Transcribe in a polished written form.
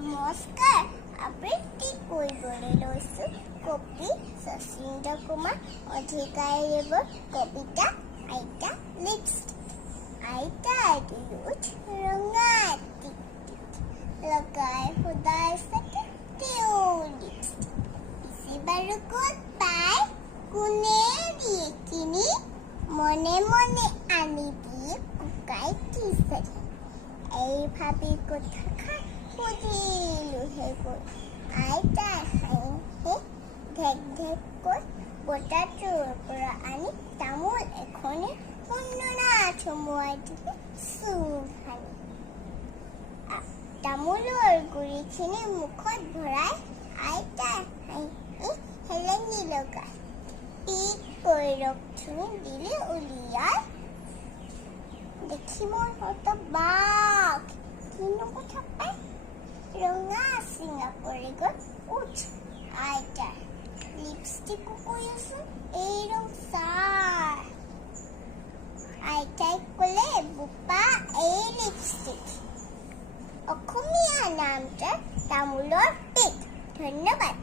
নমস্কাৰ আবৃত্তি কৰিবলৈ লৈছোঁ কবি শচীন্দ্ৰ কুমাৰ অধিকাৰীদেৱৰ কবিতা আইতা লিপষ্টিক। আইতাৰ দুয়োট ৰঙা টিকটিক লগাই সদাইছে তেওঁ লিপষ্টিক। পিছে বাৰু ক'ত পায় কোনে দিয়ে কিনি মনে মনে আনি দিয়ে কুকাই কিচেৰি। এই ভাবি কথাষাৰ সুধিলোহে গৈ আইতাই হাঁহি ঢেক ঢেককৈ বটাটোৰ পৰা আনি তামোল এখনে সুন্দনাত সুমুৱাই দিলে চূণ সানি। তামোলৰ গুৰিখিনি মুখত ভৰাই আইতাই হাঁহি হেলেঙি লগাই পিককৈ ৰসখিনি দিলে উলিয়াই। দেখি মোৰ হতবাক কিনো কথা পাই ৰঙা চিঙা পৰি গ'ল উঠ আইতাৰ লিপষ্টিকো কৈ আছোঁ এই ৰং চাই। আইতাই ক'লে বোপা এই লিপষ্টিক অসমীয়া নামটো তামোলৰ পিক। ধন্যবাদ।